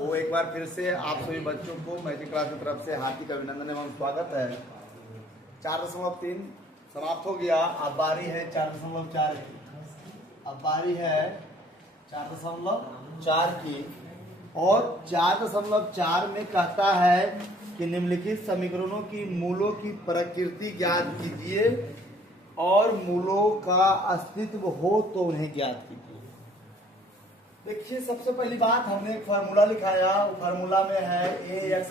तो एक बार फिर से आप सभी बच्चों को मैजिक क्लास की तरफ से हार्दिक अभिनंदन एवं स्वागत है। 4.3 समाप्त हो गया। अब बारी है 4.4 की। अब बारी है 4.4 की और 4.4 में कहता है कि निम्नलिखित समीकरणों की मूलों की प्रकृति ज्ञात कीजिए और मूलों का अस्तित्व हो तो उन्हें ज्ञात कीजिए। देखिए, सबसे पहली बात हमने एक फार्मूला लिखाया। फार्मूला में है ax²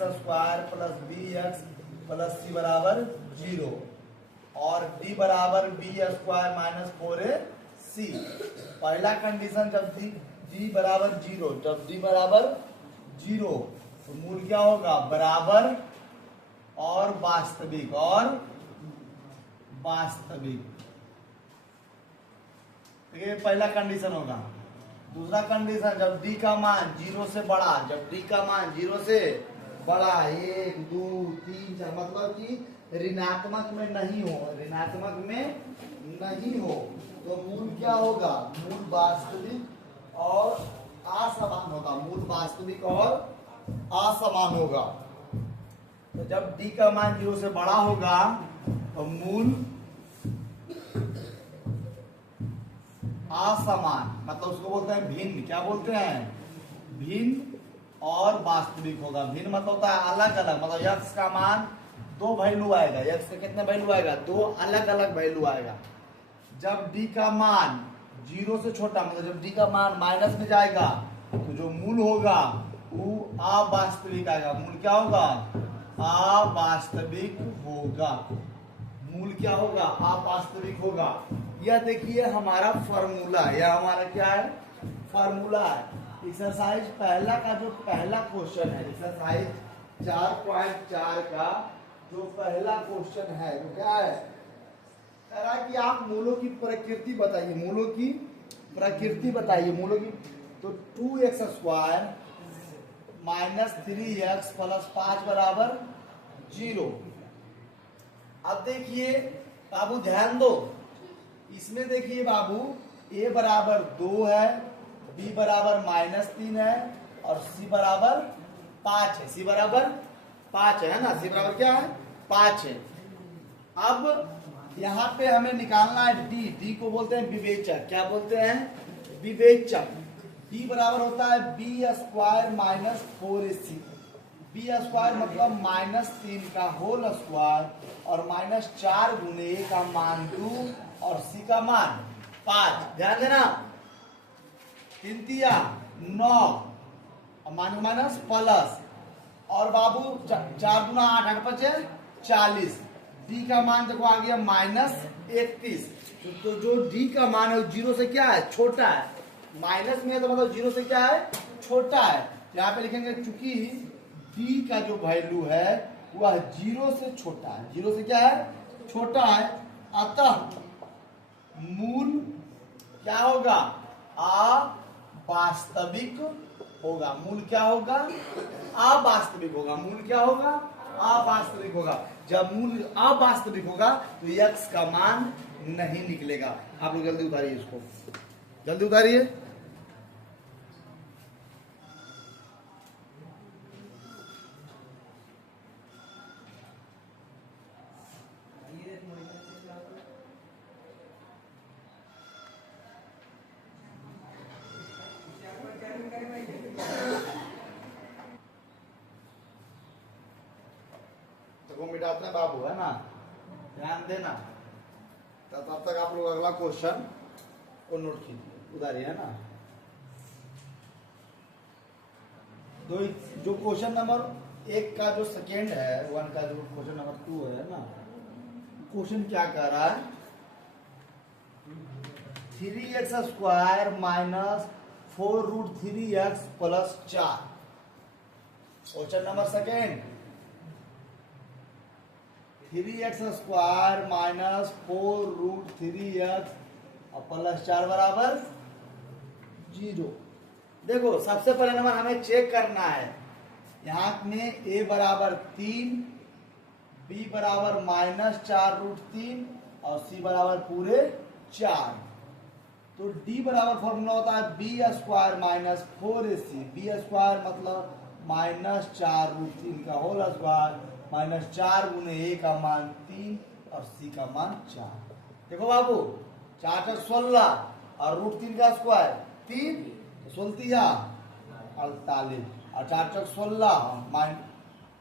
plus bx plus c बराबर 0 और d बराबर b² माइनस 4ac। पहला कंडीशन जब d बराबर 0, जब d बराबर 0 तो मूल क्या होगा? बराबर और वास्तविक ये पहला कंडीशन होगा। दूसरा कंडीशन जब d का मान 0 से बड़ा, जब d का मान 0 से बड़ा 1 2 3 4 मतलब कि ऋणात्मक में नहीं हो, तो मूल क्या होगा? मूल वास्तविक और असमान होगा। मूल वास्तविक और असमान होगा। तो जब d का मान 0 से बड़ा होगा तो मूल असमान, मतलब उसको बोलते हैं भिन्न। क्या बोलते हैं? भिन्न और वास्तविक होगा। भिन्न मतलब होता है अलग अलग, मतलब x का मान 2 वैल्यू आएगा। x का कितने वैल्यू आएगा? 2 अलग अलग वैल्यू आएगा। जब d का मान 0 से छोटा, मतलब जब d का मान माइनस में जाएगा तो जो मूल होगा वो अवास्तविक आएगा। मूल क्या होगा? अवास्तविक होगा। मूल क्या होगा? अवास्तविक होगा। यह देखिए हमारा फॉर्मूला, यह हमारा क्या है? फॉर्मूला है। एक्सरसाइज पहला का जो पहला क्वेश्चन है, एक्सरसाइज 4.4 का जो पहला क्वेश्चन है वो क्या है? कह रहा है कि आप मूलों की प्रकृति बताइए। मूलों की प्रकृति बताइए। मूलों की तो 2x² माइनस 3x प्लस 5 बराबर 0। अब देखिए बाबू, ध्यान दो। इसमें देखिए बाबू, a बराबर 2 है, b बराबर -3 है और c बराबर 5 है। c बराबर 5 है ना? c बराबर क्या है? 5 है। अब यहाँ पे हमें निकालना है d को बोलते हैं विवेचक। क्या बोलते हैं? विवेचक। d बराबर होता है b² माइनस 4ac। b² मतलब -3 का होल स्क्वायर और -4 गुने a का मान 2 और c का मान 5। ध्यान देना, 3 तिया 9 माइनस प्लस और बाबू 4 गुना 8 8 बचे 40। d का मान देखो आ गया -31। तो जो d का मान है 0 से क्या है? छोटा है। माइनस में है तो मतलब 0 से क्या है? छोटा है। यहाँ पे लिखेंगे चूंकि d का जो वैल्यू है वह 0 से छोटा है। 0 से क्या है? छोटा है। अतः मूल क्या होगा? अवास्तविक होगा। मूल क्या होगा? अवास्तविक होगा। मूल क्या होगा? अवास्तविक होगा। जब मूल अवास्तविक होगा तो x का मान नहीं निकलेगा। आप लोग जल्दी उतारिए इसको, जल्दी उतारिए। तो मिटाते बाबू, है ना? ध्यान देना। तब तक आप लोग अगला क्वेश्चन को नोट कीजिए, उधारी, है ना? जो क्वेश्चन नंबर 1 का जो सेकेंड है, 1 का जो क्वेश्चन नंबर 2 है ना, क्वेश्चन क्या कह रहा है? 3x² minus 4√3x plus 4। Question number second, 3x² minus 4√3x plus 4 बराबर 0। देखो, सबसे पहले नंबर हमें चेक करना है। यहाँ में a बराबर 3, b बराबर -4√3 और c बराबर पूरे 4। तो d बराबर फॉर्मूला होता है b² माइनस 4ac। b² मतलब -4√3 का होल स्क्वायर -4 गुने a का मान 3 और c का मान 4। देखो बाबू 4 × 16 और √3 का स्क्वायर 3 तो 16 48 और 4 × 16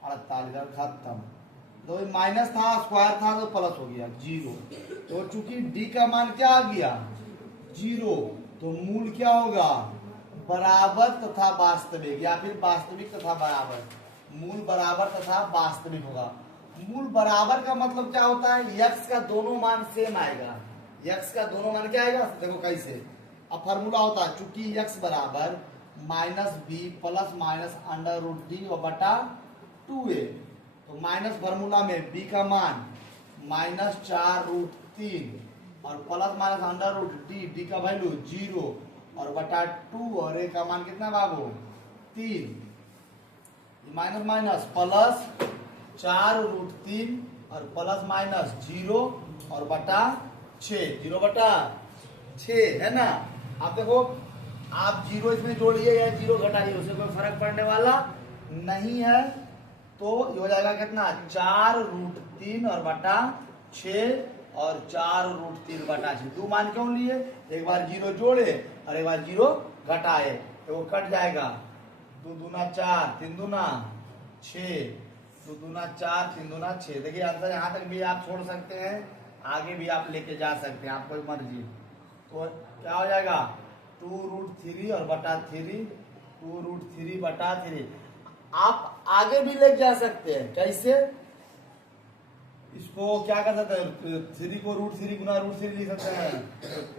48 और खत्म। तो माइनस था स्क्वायर था तो प्लस हो गया 0। तो चूंकि डी का मान क्या आ गया 0, तो मूल क्या होगा बराबर तथा वास्तविक, या फिर वास्तविक तथा बराबर। मूल बराबर तथा वास्तविक होगा। मूल बराबर का मतलब क्या होता है यक्स का दोनों मान सेम आएगा। यक्स का दोनों मान क्या आएगा देखो कैसे। अब फॉर्मूला होता है चूंकि यक्स बराबर -b प्लस माइनस √d और बटा 2a, तो माइनस फॉर्मूला में b का मान -4√3 और प्लस माइनस √d, d का वैल्यू 0 और बटा 2 और a का मान कितना बाबू 3, माइनस माइनस प्लस 4√3 और प्लस माइनस 0 और बटा 6, 0 बटा 6 है ना। आप देखो आप 0 इसमें जोड़िए या 0 घटाइए उससे कोई फर्क पड़ने वाला नहीं है। तो ये हो जाएगा कितना 4√3 और बटा 6 और 4√3 बटा 6। दो मान क्यों लिए, एक बार 0 जोड़े और एक बार 0 घटाए तो वो कट जाएगा। 2 दूना 4 3 दूना 6, 2 दूना 4 3 दूना 6। देखिए आंसर यहाँ तक भी आप छोड़ सकते हैं, आगे भी आप लेके जा सकते हैं, आपको मर्जी। तो क्या हो जाएगा 2√3 और बटा 3, 2√3 बटा 3। आप आगे भी ले जा सकते हैं, कैसे इसको क्या कर सकते हैं 3 को √3 गुना √3 लिख सकते हैं,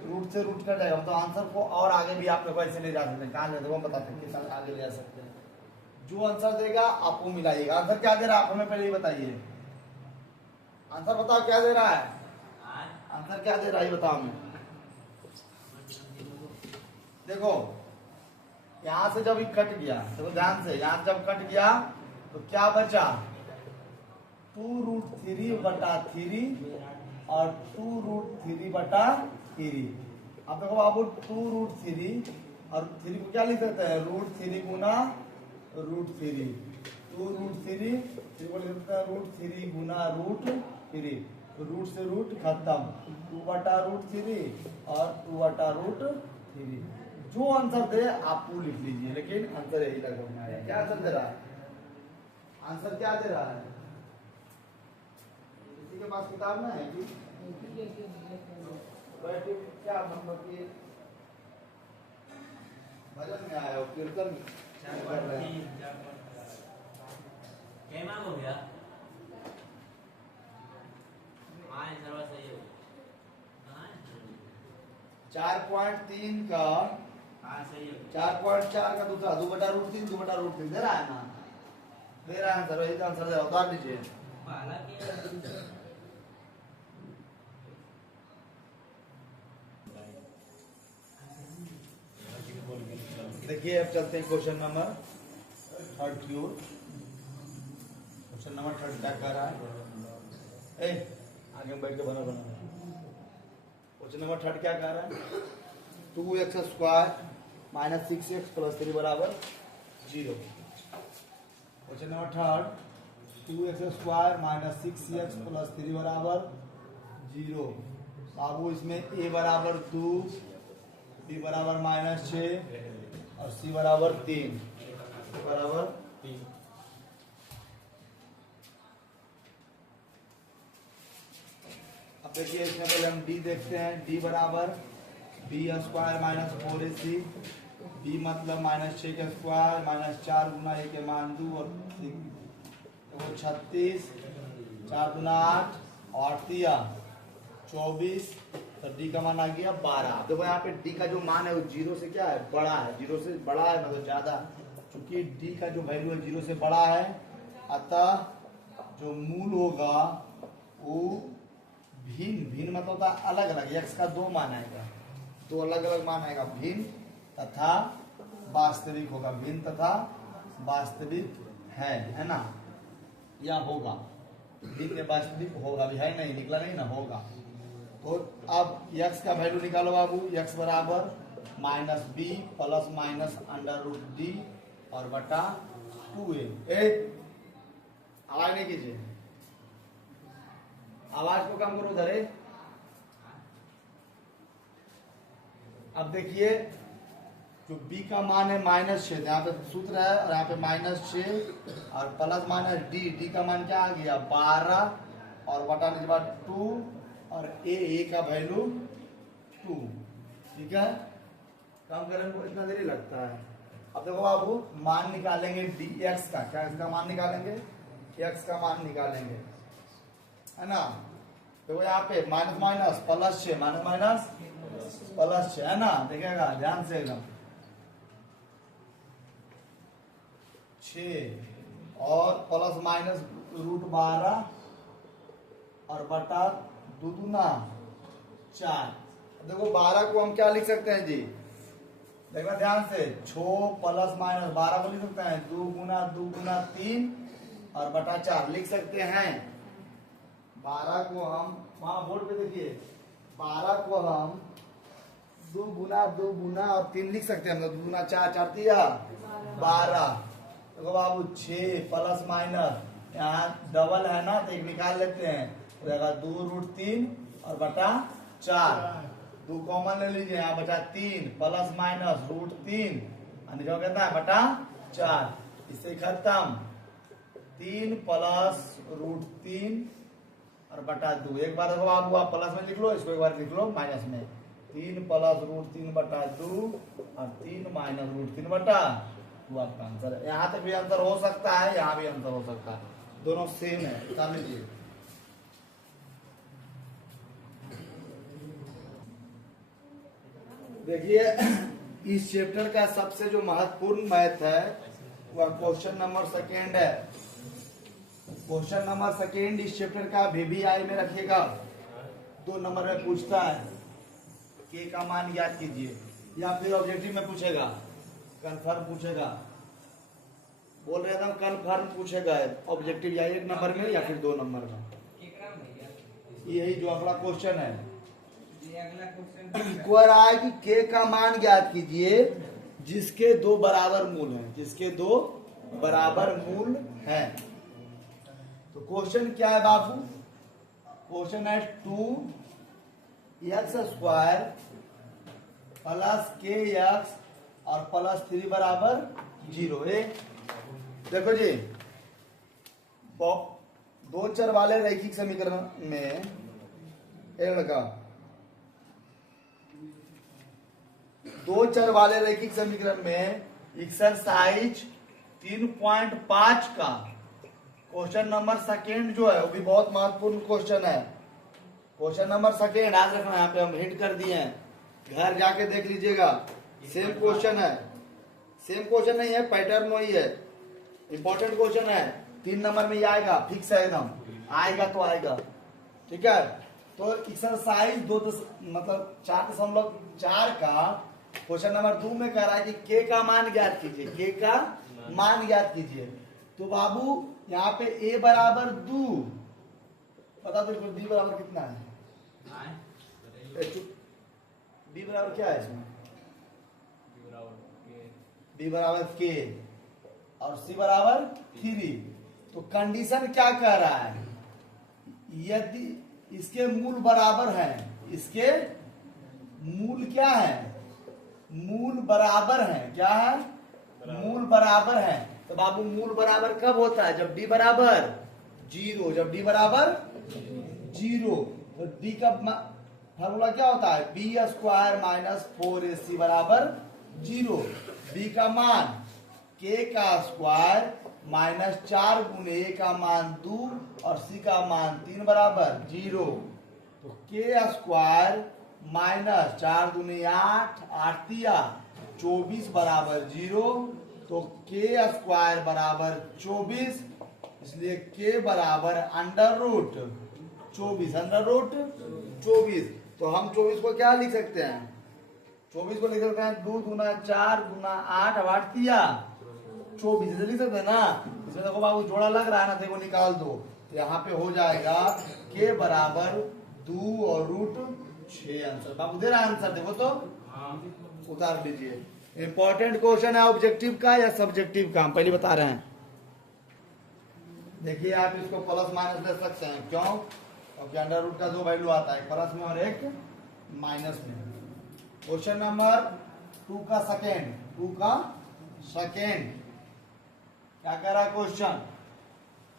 रूट से रूट कट जाएगा। तो आंसर को और आगे भी आप लोग ऐसे ले जा सकते हैं। कहाँ ले हम बताते हैं आगे ले जा सकते हैं। जो आंसर देगा आपको मिलाइएगा। आंसर क्या दे रहा है आप हमें पहले ही बताइए। आंसर बताओ क्या दे रहा है, आंसर क्या दे रहा है बताओ हमें। देखो यहां से जब कट गया, देखो ध्यान से, यहां जब कट गया तो क्या बचा 2√3 बटा 3 और 2√3 बटा 3। अब देखो बाबू 2√3 और 3 को क्या लिख सकते हैं √3 गुना √3, 2√3 को लिख सकते हैं √3 गुना √3, तो रूट से रूट खत्म, 2 बटा √3 और 2 बटा √3। जो आंसर दे आप वो लिख लीजिए, लेकिन आंसर यही लगभग आया। क्या आंसर दे रहा है, आंसर क्या दे रहा है, किसी के पास किताब ना है कि क्या मतलब कि भजन में आया हो कीर्तन हो गया 4.3 का 4.4 का दूसरा 2 बटा √3, 2 बटा √3 दे रहा है ना, दे रहा है आंसर, वही आंसर दे रहा, उतार लीजिए। देखिए अब चलते हैं क्वेश्चन नंबर 3 की ओर। क्वेश्चन नंबर 3 क्या कह रहा है, आगे बैठ के बना क्वेश्चन नंबर 3 क्या कह रहा है 2x² माइनस 6x प्लस 3 बराबर 0। Question number 3 2x² minus 6x plus 3 बराबर 0। बाबू इसमें a बराबर 2, b बराबर -6 और c बराबर 3 बराबर 3। अब देखिए इसमें पहले हम d देखते हैं। d बराबर b² माइनस 4ac, b मतलब -6 का स्क्वायर माइनस 4 गुना a के मान 2 और 36, 4 गुना 8 और 3 24, तो डी का मान आ गया 12। देखो यहाँ पे डी का जो मान है वो 0 से क्या है बड़ा है, 0 से बड़ा है मतलब ज्यादा, क्योंकि डी का जो वैल्यू है 0 से बड़ा है, अतः जो मूल होगा वो भिन्न, भिन्न मतलब होता है अलग अलग, x का 2 मान आएगा, 2 अलग अलग मान आएगा, भिन्न तथा वास्तविक होगा, भिन्न तथा वास्तविक है ना, या होगा, भिन्न वास्तविक होगा भी है, नहीं निकला नहीं ना, होगा। तो अब x का वैल्यू निकालो बाबू, x बराबर -b प्लस माइनस √d और बटा 2a। आवाज नहीं कीजिए, आवाज को कम करो धरे। अब देखिए जो b का मान है -6, यहाँ पे सूत्र है और यहाँ पे -6 और प्लस माइनस d का मान क्या आ गया 12 और बटाने के बाद 2 और a का वैल्यू 2। ठीक है, काम करने को इतना देरी लगता है। अब देखो बाबू मान निकालेंगे dx का, क्या इसका मान निकालेंगे, x का मान निकालेंगे, है ना। देखो यहाँ पे minus minus plus 6, minus minus plus 6, है ना। देखिएगा ध्यान से एकदम 6 और प्लस माइनस √12 और बटा 2 दूना 4। देखो 12 को हम क्या लिख सकते हैं जी, देखो ध्यान से 6 प्लस माइनस 12 को लिख सकते हैं 2 गुना 3 और बटा 4 लिख सकते हैं। 12 को हम वहां बोर्ड पे देखिए, 12 को हम 2 गुना और 3 लिख सकते हैं। 2 गुना 4, 4 दिया 12। देखो बाबू 6 प्लस माइनस यहाँ डबल है ना, तो एक निकाल लेते हैं, तो 2√3 और बटा 4। 2 कॉमन ले लीजिए, यहाँ बचा 3 प्लस माइनस √3 और जो कहता है बटा 4। इससे खत्म 3 प्लस √3 और बटा 2। एक बार देखो बाबू आप प्लस में लिख लो, इसको एक बार लिख लो माइनस में। 3 प्लस √3 बटा 2 और 3 माइनस √3 बटा 2 आपका आंसर है। यहाँ तक भी आंसर हो सकता है, यहाँ भी आंसर हो सकता है, दोनों सेम है। बता लीजिए देखिए इस चैप्टर का सबसे जो महत्वपूर्ण मैथ है वह क्वेश्चन नंबर 2 है। क्वेश्चन नंबर 2 इस चैप्टर का VBI में रखिएगा। 2 नंबर में पूछता है के का मान याद कीजिए, या फिर ऑब्जेक्टिव में पूछेगा, कन्फर्म पूछेगा। बोल रहे थे कन्फर्म पूछेगा ऑब्जेक्टिव, या 1 नंबर में या फिर 2 नंबर में। यही जो अगला क्वेश्चन है, इक्वल आए कि के का मान ज्ञात कीजिए जिसके 2 बराबर मूल हैं, जिसके 2 बराबर मूल हैं। तो क्वेश्चन क्या है बाबू, क्वेश्चन है 2x² प्लस kx और प्लस 3 बराबर 0। देखो जी 2 चर वाले रैखिक समीकरण में लड़का 2 चर वाले रैखिक समीकरण में एक्सरसाइज 3.5 का क्वेश्चन नंबर 2 जो है वो भी बहुत महत्वपूर्ण क्वेश्चन है। क्वेश्चन नंबर 2 याद रखना, यहाँ पे हम हिंट कर दिए हैं, घर जाके देख लीजिएगा। सेम क्वेश्चन है, सेम क्वेश्चन नहीं है, पैटर्न वही है, इंपॉर्टेंट क्वेश्चन है। 3 नंबर में ही आएगा, फिक्स है एकदम, आएगा तो आएगा। ठीक है, तो एक्सरसाइज 4.4 का क्वेश्चन नंबर 2 में कह रहा है कि के का मान ज्ञात कीजिए, के का मान ज्ञात कीजिए। तो बाबू यहाँ पे a बराबर 2, बता दो b बराबर कितना है, b बराबर क्या है इसमें, b बराबर k और c बराबर 3। तो कंडीशन क्या कह रहा है, यदि इसके मूल बराबर हैं, इसके मूल क्या है, मूल बराबर है, क्या है, मूल बराबर है। तो बाबू मूल बराबर कब होता है, जब d बराबर 0, जब d बराबर 0। तो d का फार्मूला क्या होता है, b² माइनस 4ac बराबर 0। b का मान k का स्क्वायर माइनस 4 गुने a का मान 2 और c का मान 3 बराबर 0। तो k² माइनस 4 दूनी 8, 8 दिया 24 बराबर 0। तो k² बराबर 24, इसलिए k बराबर √24, √24। तो हम 24 को क्या लिख सकते हैं, 24 को लिख सकते हैं 2 दूना 4 गुना 8, अब 8 दिया 24 से लिख सकते हैं ना। इसमें देखो बाबू जोड़ा लग रहा है ना, देखो निकाल दो, तो यहाँ पे हो जाएगा k बराबर 2 और √6। आंसर बाबू दे रहा है, आंसर देखो तो उतार लीजिए। इंपॉर्टेंट क्वेश्चन है ऑब्जेक्टिव का या सब्जेक्टिव का, हम पहले बता रहे हैं। देखिए आप इसको प्लस माइनस ले सकते हैं, क्यों? क्योंकि अंडर रूट का दो वैल्यू आता है, एक प्लस में और एक माइनस में। क्वेश्चन नंबर 2 का सेकेंड, 2 का सेकेंड क्या कह रहा है क्वेश्चन?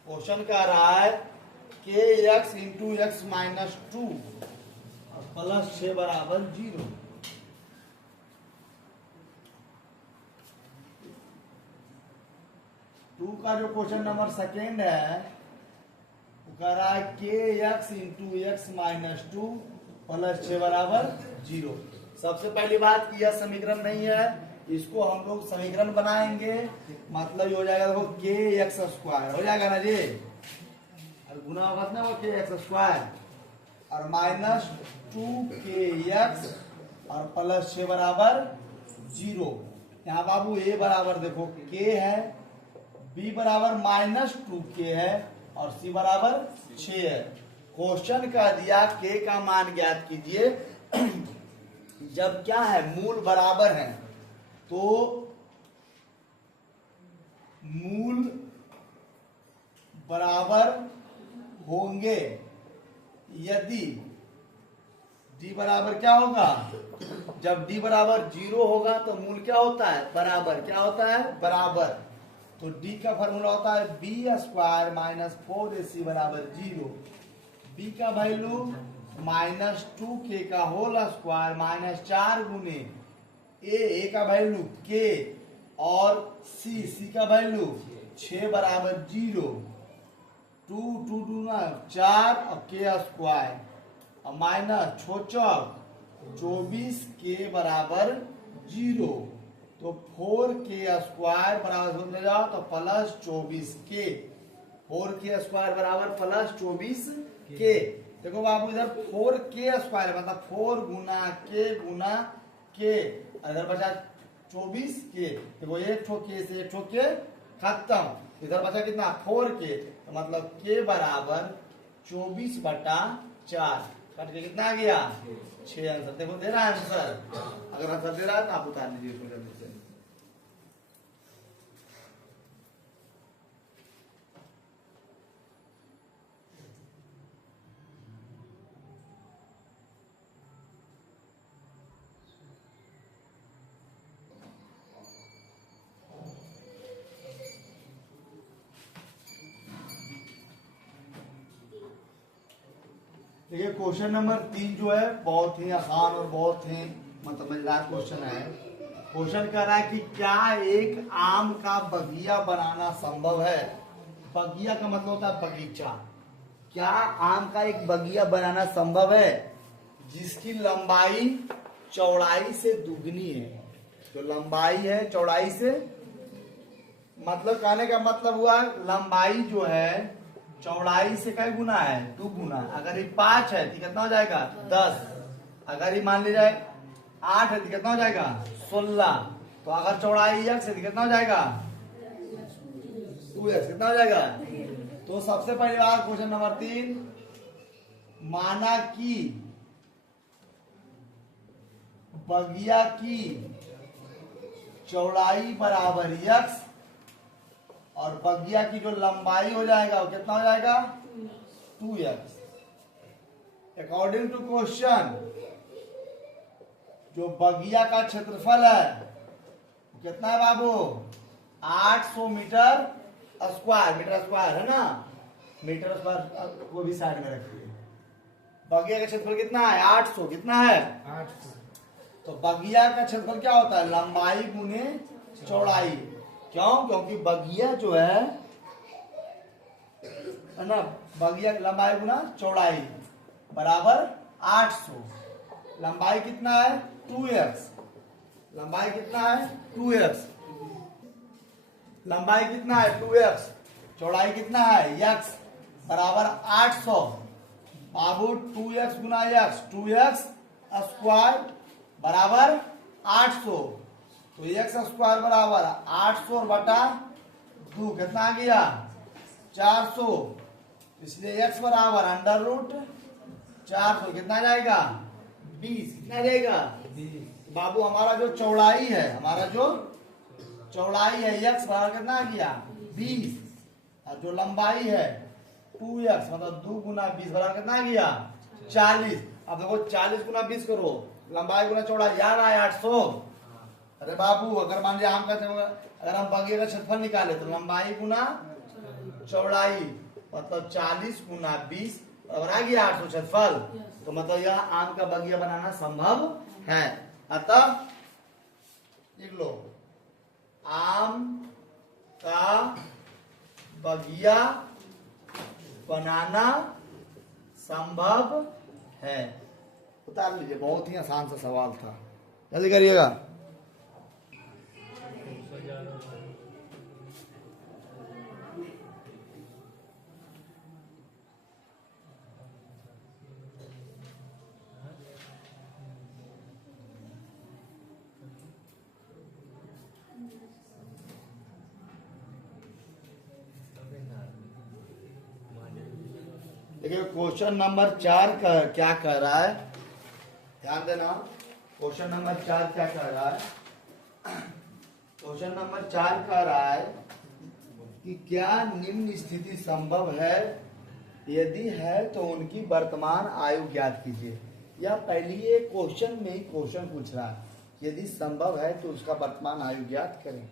क्वेश्चन कह रहा है के एक्स इंटू एक्स माइनस 2 और प्लस 6 बराबर 0। टू का जो क्वेश्चन नंबर सेकेंड है वो कह रहा है के x into x minus 2 plus 6 बराबर 0। सबसे पहली बात कि यह समीकरण नहीं है, इसको हम लोग समीकरण बनाएंगे, मतलब ये हो जाएगा देखो के एक्स स्क्वायर हो जाएगा ना जी, और गुना होगा ना वो के एक्स स्क्वायर और माइनस 2 के एक्स और प्लस 6 बराबर 0। यहाँ बाबू ए बराबर देखो के है, बी बराबर माइनस 2k है और सी बराबर 6 है। क्वेश्चन कह दिया के का मान ज्ञात कीजिए जब क्या है मूल बराबर है, तो मूल बराबर होंगे यदि d बराबर क्या होगा, जब d बराबर 0 होगा तो मूल क्या होता है बराबर, क्या होता है बराबर। तो d का फॉर्मूला होता है बी स्क्वायर माइनस 4ac बराबर 0। b का वैल्यू माइनस 2k का होल स्क्वायर माइनस 4 गुने a का वैल्यू k और c का वैल्यू 6 बराबर 0। 2 2 2 ना 4 और k स्क्वायर और माइनस 24k बराबर 0। तो 4k स्क्वायर बराबर ले जाओ तो प्लस 24k, 4k स्क्वायर बराबर प्लस 24k। देखो बाबू इधर 4k स्क्वायर मतलब 4 गुना k, इधर बचा 24k। देखो एक ठो k से एक ठो k खत्म, इधर बचा कितना 4k, तो मतलब k बराबर 24/4 कट के कितना आ गया 6 आंसर। देखो दे रहा है आंसर, अगर आंसर दे रहा है तो आप उतार लीजिए इसको जल्दी से। देखिए क्वेश्चन नंबर 3 जो है बहुत ही आसान और बहुत ही मतलब मजेदार क्वेश्चन है। क्वेश्चन कह रहा है कि क्या एक आम का बगिया बनाना संभव है। बगिया का मतलब होता है बगीचा। क्या आम का एक बगिया बनाना संभव है जिसकी लंबाई चौड़ाई से दुगनी है। जो लंबाई है चौड़ाई से, मतलब कहने का मतलब हुआ लंबाई जो है चौड़ाई से कई गुना है 2 गुना। अगर ये 5 है तो कितना हो जाएगा 10। अगर ये मान लीजिए 8 है तो कितना हो जाएगा 16। तो अगर चौड़ाई x है तो कितना हो जाएगा 2x, कितना हो जाएगा। तो सबसे पहली बात क्वेश्चन नंबर 3, माना कि बगिया की चौड़ाई बराबर x और बगिया की जो लंबाई हो जाएगा वो कितना हो जाएगा 2x। अकॉर्डिंग टू क्वेश्चन जो बगिया का क्षेत्रफल है कितना है बाबू 800 मीटर स्क्वायर है ना। मीटर स्क्वायर को भी साइड में रखिए। बगिया का क्षेत्रफल कितना है 800, कितना है 800। तो बगिया का क्षेत्रफल क्या होता है लंबाई गुने चौड़ाई। क्यों? क्योंकि बगिया जो है ना, बगिया की लंबाई गुना चौड़ाई बराबर 800। लंबाई कितना है 2x, लंबाई कितना है 2x, लंबाई कितना है 2x, चौड़ाई कितना है x बराबर 800। बाबू 2x गुना x 2x स्क्वायर बराबर 800। तो x स्क्वायर बराबर 800 बटा 2 कितना आ गया 400। इसलिए x बराबर अंडर रूट 400 कितना जाएगा 20, कितना जाएगा 20। बाबू हमारा जो चौड़ाई है, हमारा जो चौड़ाई है x बराबर कितना आ गया 20। और जो लंबाई है 2x मतलब 2 गुना 20 बराबर कितना आ गया 40। अब देखो 40 गुना 20 करो, लंबाई गुना चौड़ाई याद आए 800। अरे बाबू अगर मान लिया हम कहते हैं अगर हम बगिया का क्षेत्रफल निकाले तो लंबाई गुना चौड़ाई मतलब 40 गुना 20 और आ गया 800 क्षेत्रफल। तो मतलब यह आम का बगिया बनाना संभव है। अतः लिख लो आम का बगिया बनाना संभव है। उतार लीजिए, बहुत ही आसान सा सवाल था, जल्दी करिएगा। देखिए क्वेश्चन नंबर 4 का क्या कह रहा है, ध्यान देना। क्वेश्चन नंबर 4 क्या कह रहा है? क्वेश्चन नंबर 4 कह रहा है कि क्या निम्न स्थिति संभव है, यदि है तो उनकी वर्तमान आयु ज्ञात कीजिए। या पहली एक क्वेश्चन में ही क्वेश्चन पूछ रहा है, यदि संभव है तो उसका वर्तमान आयु ज्ञात करें।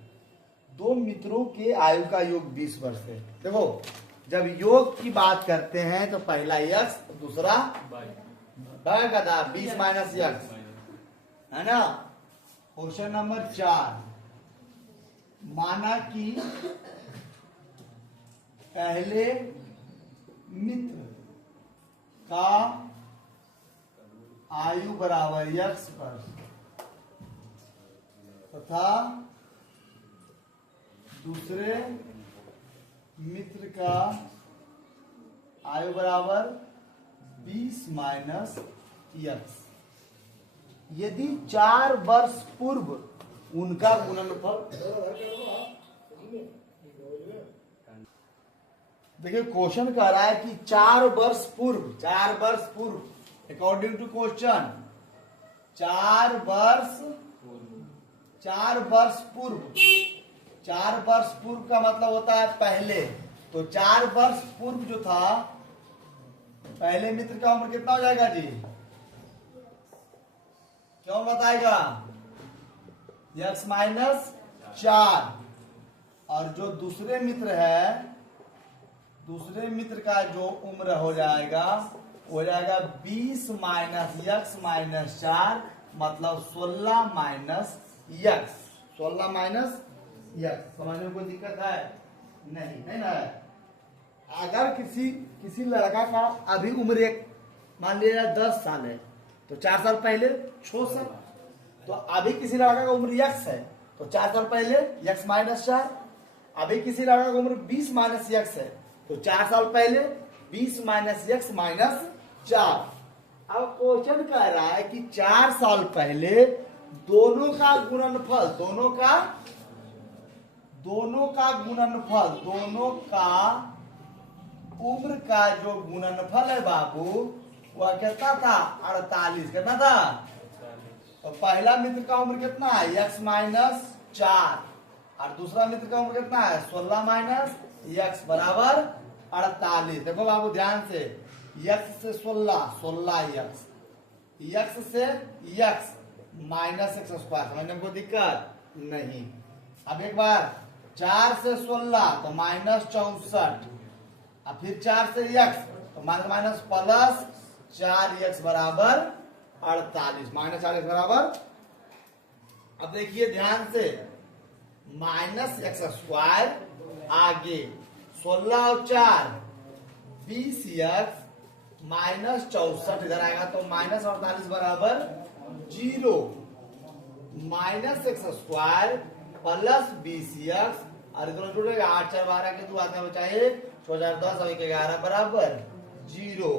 दो मित्रों के आयु का योग 20 वर्ष है। देखो जब योग की बात करते हैं तो पहला यक्स दूसरा बाय का था 20 माइनस यक्स है ना। क्वेश्चन नंबर 4, माना कि पहले मित्र का आयु बराबर यक्स वर्ष तथा दूसरे मित्र का आयु बराबर 20 माइनस यक्स। यदि 4 वर्ष पूर्व उनका गुणनफल, देखिए क्वेश्चन कह रहा है कि 4 वर्ष पूर्व अकॉर्डिंग टू क्वेश्चन 4 वर्ष पूर्व का मतलब होता है पहले। तो 4 वर्ष पूर्व जो था पहले मित्र का उम्र कितना हो जाएगा जी, क्यों बताएगा? x minus 4। और जो दूसरे मित्र है, दूसरे मित्र का जो उम्र हो जाएगा 20 माइनस x माइनस 4 मतलब 16 माइनस x। 16 minus yes. समझने में कोई दिक्कत है? नहीं ना है। अगर किसी लड़का का अभी उम्र एक मान लिया 10 साल है तो 4 साल पहले 6 साल, तो अभी किसी लड़का का उम्र यक्स है तो 4 साल पहले यक्स माइनस 4। अभी किसी लड़का का उम्र 20 माइनस यक्स है तो 4 साल पहले 20 माइनस यक्स माइनस 4। अब क्वेश्चन कह रहा है कि 4 साल पहले दोनों का गुणनफल, दोनों का उम्र का जो गुणनफल है बाबू वह कितना था 48। कितना था? तो पहला मित्र का उम्र कितना है x माइनस 4 और दूसरा मित्र का उम्र कितना है 16 माइनस x बराबर 48। देखो बाबू ध्यान से, x से 16 x से x माइनस x स्क्वायर। समझने में कोई दिक्कत नहीं। अब एक बार 4 से 16 तो माइनस 64 और फिर 4 से x तो माइनस प्लस 4x बराबर 48 माइनस 4x बराबर। अब देखिए ध्यान से, माइनस x स्क्वायर आगे 16 और 4 20x माइनस 64 इधर आएगा तो माइनस 48 बराबर 0। Minus x square plus 20x और इधर जुड़ेगा 8 4 12 के 2 हाथ में बचा 1 6 4 10 और 1 11 बराबर 0।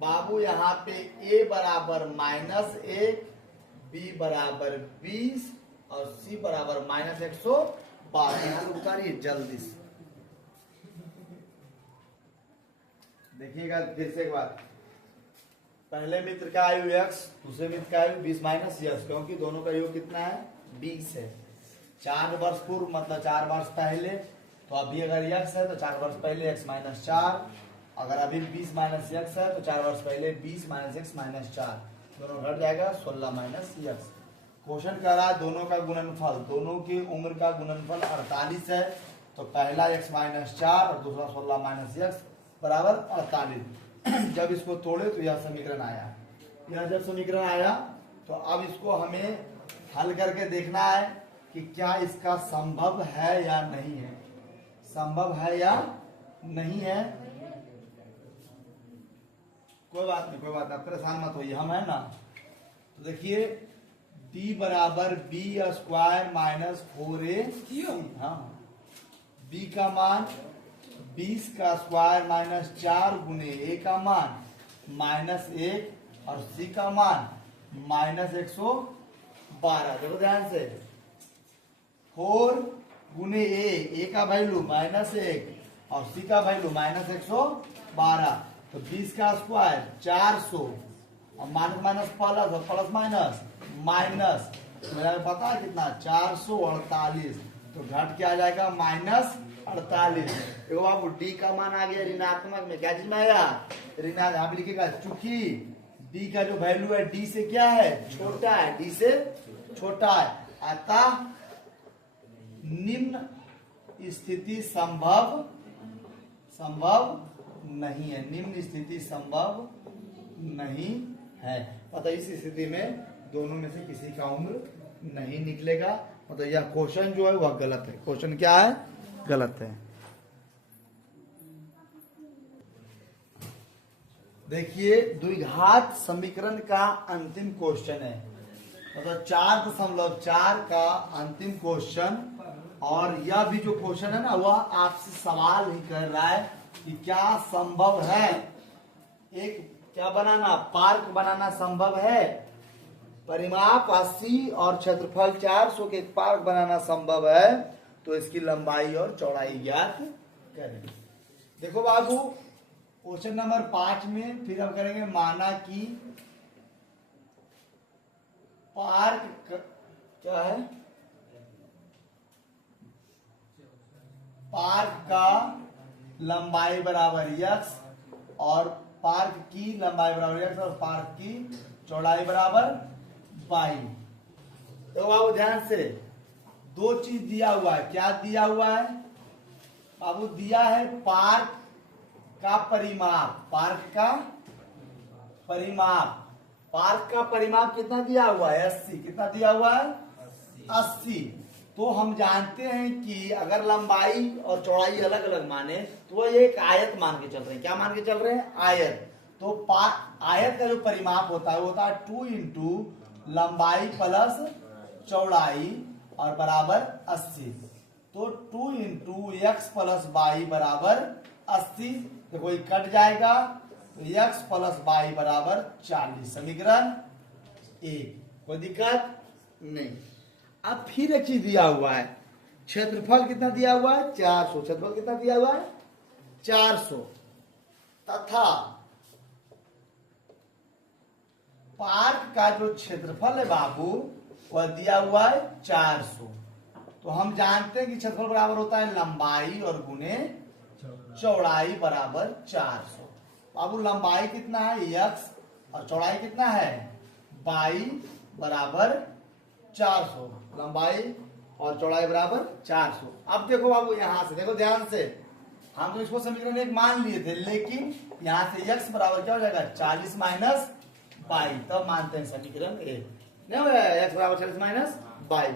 बाबू यहाँ पे a बराबर माइनस 1, b बराबर 20 और c बराबर माइनस 112। यहाँ उतारिए जल्दी से, देखिएगा फिर से एक बार। पहले मित्र का आयु x, दूसरे मित्र का आयु 20 माइनस x, क्योंकि दोनों का योग कितना है 20 है। 4 वर्ष पूर्व मतलब 4 वर्ष पहले, तो अभी अगर x है तो 4 वर्ष पहले x माइनस 4, अगर अभी 20 माइनस x है तो 4 वर्ष पहले 20 माइनस x माइनस 4, दोनों घट जाएगा 16 माइनस x। क्वेश्चन कह रहा है दोनों का गुणनफल, दोनों की उम्र का गुणनफल 48 है, तो पहला x माइनस 4 और दूसरा 16 माइनस x बराबर 48। जब इसको तोड़े तो यह समीकरण आया। यह जब समीकरण आया तो अब इसको हमें हल करके देखना है कि क्या इसका संभव है या नहीं है, संभव है या नहीं है। कोई बात नहीं, कोई बात नहीं, परेशान मत होइए, हम है ना। तो देखिए d बराबर बी स्क्वायर माइनस 4ac, हाँ b का मान 20 का स्क्वायर माइनस 4 गुने a का मान माइनस 1 और c का मान माइनस 112। देखो ध्यान से, 4 गुने a का वैल्यू माइनस 1 और c का वैल्यू माइनस 112, तो 20 का स्क्वायर 400 और माइनस माइनस प्लस और प्लस माइनस माइनस, मेरा पता है कितना 448, तो घट के आ जाएगा माइनस 48। देखो बाबू डी का मान आ गया ऋणात्मक में, क्या चीज में आएगा ऋणात्मक। यहाँ पे लिखेगा चूंकि डी का जो वैल्यू है डी से क्या है छोटा है, डी से छोटा है, अतः निम्न स्थिति संभव नहीं है, निम्न स्थिति संभव नहीं है। मतलब इस स्थिति में दोनों में से किसी का उम्र नहीं निकलेगा, मतलब यह क्वेश्चन जो है वह गलत है। क्वेश्चन क्या है, गलत है। देखिए द्विघात समीकरण का अंतिम क्वेश्चन है, मतलब 4.4 का अंतिम क्वेश्चन। और यह भी जो क्वेश्चन है ना वह आपसे सवाल ही कर रहा है कि क्या संभव है एक क्या बनाना, पार्क बनाना संभव है। परिमाप 80 और क्षेत्रफल 400 के पार्क बनाना संभव है, तो इसकी लंबाई और चौड़ाई ज्ञात करें। देखो बाबू क्वेश्चन नंबर 5 में फिर हम करेंगे माना कि पार्क क्या है, पार्क का लंबाई बराबर x और पार्क की लंबाई बराबर x और पार्क की चौड़ाई बराबर y। तो बाबू ध्यान से, दो चीज दिया हुआ है। क्या दिया हुआ है बाबू, दिया है पार्क का परिमाप, पार्क का परिमाप, पार्क का परिमाप कितना दिया हुआ है 80, कितना दिया हुआ है 80। तो हम जानते हैं कि अगर लंबाई और चौड़ाई अलग अलग माने तो वह एक आयत मान के चल रहे हैं। क्या मान के चल रहे हैं, आयत। तो आयत का जो परिमाप होता है वो होता है 2 इंटू लंबाई प्लस चौड़ाई और बराबर 80। तो 2 इंटू एक्स प्लस वाई बराबर 80। देखो ये कट जाएगा तो एक्स प्लस वाई बराबर 40, समीकरण 1। कोई दिक्कत नहीं। अब फिर एक चीज दिया हुआ है, क्षेत्रफल कितना दिया हुआ है 400, क्षेत्रफल कितना दिया हुआ है 400, तथा पार्क का जो क्षेत्रफल है बाबू वह दिया हुआ है 400। तो हम जानते हैं कि क्षेत्रफल बराबर होता है लंबाई और गुने चौड़ाई बराबर 400। बाबू लंबाई कितना है x और चौड़ाई कितना है y बराबर 400, लंबाई और चौड़ाई बराबर 400। अब देखो बाबू यहां से देखो ध्यान से, हम तो इसको समीकरण 1 मान लिए थे, लेकिन यहां से x बराबर क्या हो जाएगा 40 माइनस बाई, तब मानते हैं समीकरण 1 नहीं हो जाएगा x बराबर 40 माइनस बाई।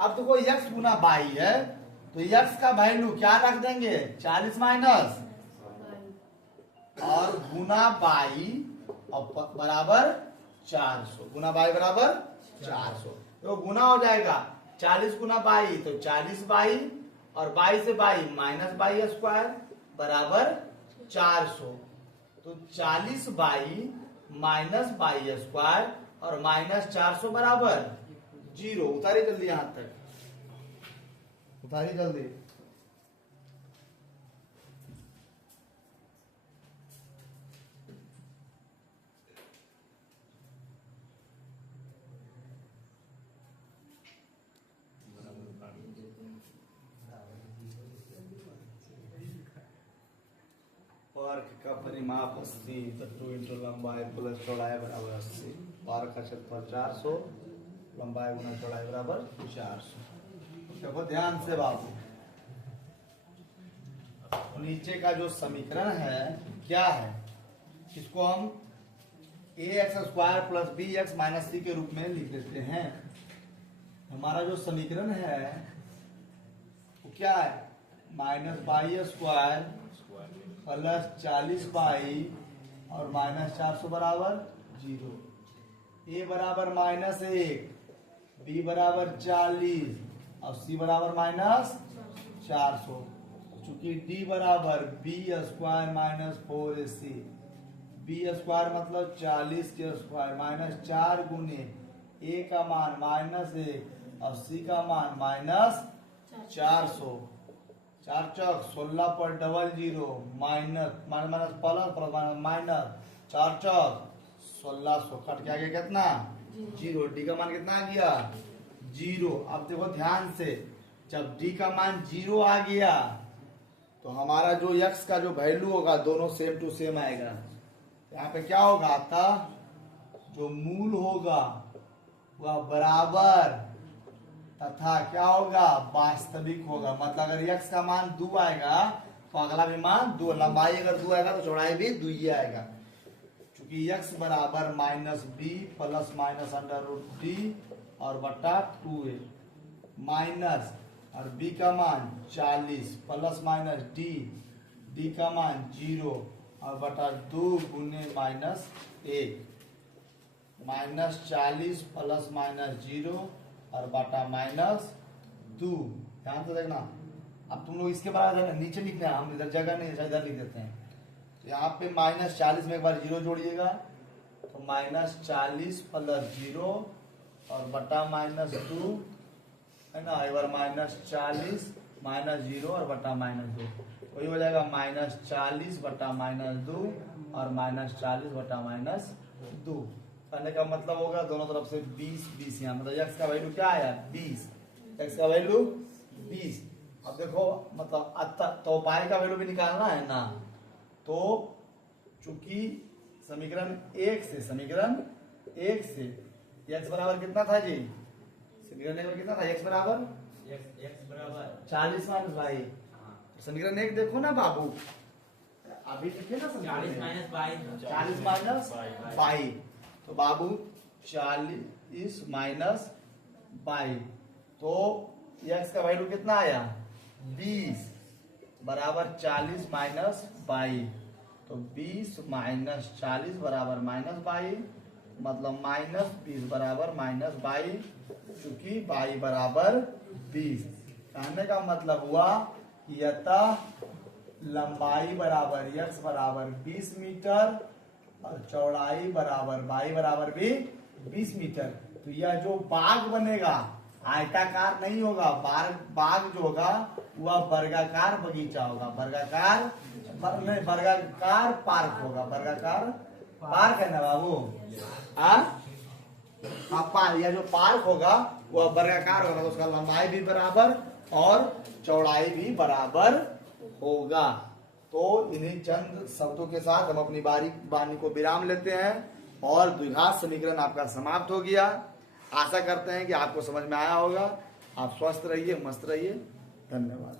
अब देखो x गुना बाई है तो x का वैल्यू क्या रख देंगे 40 माइनस और गुना बाई और बराबर 400, गुना बाई बराबर 400। तो गुना हो जाएगा 40 गुना बाई तो 40 बाई और बाई से बाई माइनस बाई स्क्वायर बराबर 400। तो 40 बाई माइनस बाई स्क्वायर और माइनस 400 बराबर 0। उतारिए जल्दी, यहां तक उतारिए जल्दी। का परिमाप 80 तो 2 इंटू लंबाई प्लस चौड़ाई बराबर 80। 12 का क्षेत्रफल 400, लंबाई गुना चौड़ाई बराबर 400। देखो ध्यान से बाबू, नीचे का जो समीकरण है क्या है, इसको हम ax² plus bx minus c के रूप में लिख देते हैं। हमारा जो समीकरण है वो क्या है, -y² प्लस 40y और -400 बराबर 0। a बराबर -1, b बराबर 40 और c बराबर -400। चूंकि d बराबर b² माइनस 4ac, b² मतलब 40 के स्क्वायर माइनस 4 गुने a का मान -1 और c का मान -400। 4 चौक 16 पर double 0 minus minus plus plus minus 4 चौक 1600 कट के आगे कितना 0। डी का मान कितना आ गया 0। अब देखो ध्यान से, जब डी का मान 0 आ गया तो हमारा जो x का जो वैल्यू होगा दोनों सेम टू सेम आएगा। यहाँ पे क्या होगा, अतः जो मूल होगा वह बराबर तथा क्या होगा वास्तविक होगा। मतलब अगर x का मान 2 आएगा तो अगला भी मान 2, लंबाई अगर 2 आएगा तो चौड़ाई भी 2 ही आएगा। क्योंकि x बराबर -b प्लस माइनस √d और बटा 2a माइनस और b का मान 40 प्लस माइनस d का मान 0 और बटा 2 गुने -1 -40 प्लस माइनस 0 और बटा -2। ध्यान से देखना, अब तुम लोग इसके बराबर नीचे लिखना है, हम इधर जगह नहीं इधर लिख देते हैं। तो यहाँ पे -40 में एक बार 0 जोड़िएगा तो -40 प्लस 0 और बटा -2 है ना, एक बार -40 -0 और बटा -2 वही हो जाएगा -40 बटा -2 और -40 बटा -2। कहने का मतलब होगा दोनों तरफ से 20 यहाँ, मतलब x का वैल्यू क्या आया 20, x का वैल्यू 20। अब देखो मतलब तो पाई का वैल्यू भी निकालना है ना, तो चूंकि समीकरण 1 से x बराबर कितना था जी, समीकरण 1 में कितना था, x बराबर 40 माइनस y। समीकरण 1 देखो ना बाबू, अभी लिखे ना 40 माइनस y, तो बाबू 40 माइनस बाई, तो x का वैल्यू कितना आया 20 बराबर 40 माइनस बाई, तो 20 माइनस 40 बराबर -22, मतलब -20 बराबर -22, चूंकि y बराबर 20। कहने का मतलब हुआ कि यतः लंबाई बराबर x बराबर 20 मीटर और चौड़ाई बराबर y बराबर भी 20 मीटर। तो यह जो बाग बनेगा आयताकार नहीं होगा, बाग जो होगा वह वर्गाकार बगीचा होगा, वर्गाकार पार्क होगा, वर्गाकार पार्क है ना बाबू। यह जो पार्क होगा वह वर्गाकार होगा, तो उसका लंबाई भी बराबर और चौड़ाई भी बराबर होगा। तो इन्हीं चंद शब्दों के साथ हम अपनी वाणी को विराम लेते हैं और द्विघात समीकरण आपका समाप्त हो गया। आशा करते हैं कि आपको समझ में आया होगा। आप स्वस्थ रहिए, मस्त रहिए। धन्यवाद।